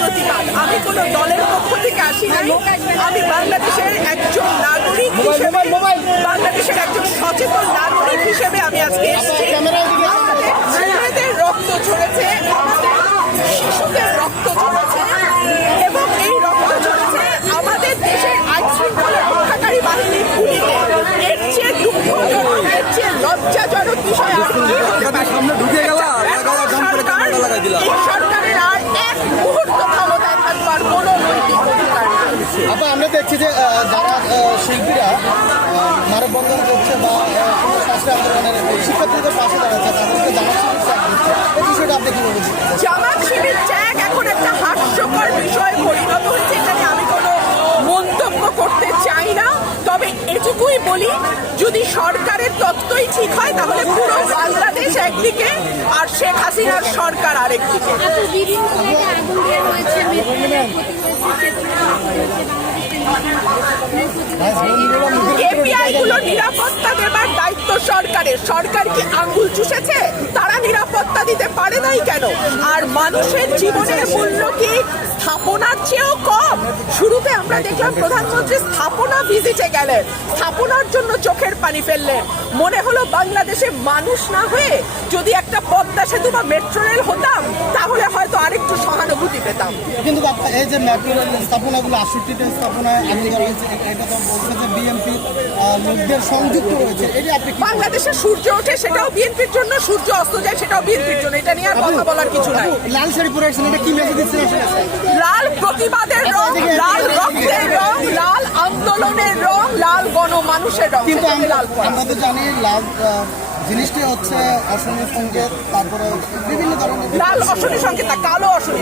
প্রতিবাদ। আমি কোনো দলের পক্ষ থেকে আসি নাই। আমি বাংলাদেশের একজন নাগরিক হিসেবে বাংলাদেশের একজন সচেতন নাগরিক হিসেবে আমি আজকে এসেছি। আপা আমরা দেখছি যে যারা শিল্পীরা মানববন্ধন করছে বা কোনো শাস্ত্রী আন্দোলনের শিক্ষার্থীদের পাশে দাঁড়াচ্ছে তাদেরকে জানাচ্ছি এই বিষয়টা আপনি কি বলবেন? জামাত শিবির ত্যাগ এখন একটা হাস্যকর বিষয় পরিণত হচ্ছে এখানে আমি কোনো মন্তব্য করতে চাই না। তবে এটুকুই বলি যদি সরকারের তত্ত্বই ঠিক হয় তাহলে পুরো বাংলাদেশ একদিকে আর শেখ হাসিনার সরকার আরেকদিকে। তারা নিরাপত্তা দিতে পারে স্থাপনার চেয়েও কম? শুরুতে আমরা দেখলাম স্থাপনা ভিজিটে গেলেন। স্থাপনার জন্য চোখের পানি ফেললেন। মনে হলো বাংলাদেশে মানুষ না হয়ে যদি একটা পদ্মা সেতু বা মেট্রো রেল হতাম, তাহলে হয়তো সহানুভূতি পেতাম। কিন্তু এই যে মেট্রো রেল স্থাপনাগুলো স্থাপনায় আগুন ধরা হয়েছে এটা তো বলছে যে বিএনপি লোকদের সংযুক্ত রয়েছে। এটা আপনি বাংলাদেশে সূর্য ওঠে সেটাও বিএনপির জন্য সূর্য অস্ত যায় সেটাও বিএনপির জন্য। এটা নিয়ে আর কথা বলার কিছু নাই। লাল শাড়ি পরে আসছেন এটা কি মেসেজ আসলে? লাল প্রতিবাদের রং লাল রক্তের রং লাল আন্দোলনের রং লাল গণমানুষের রং কিন্তু আমরা তো জানি লাল জিনিসটি হচ্ছে অসমের সংকেত তারপরে বিভিন্ন ধরনের লাল অশনি সংকেত কালো অশনি।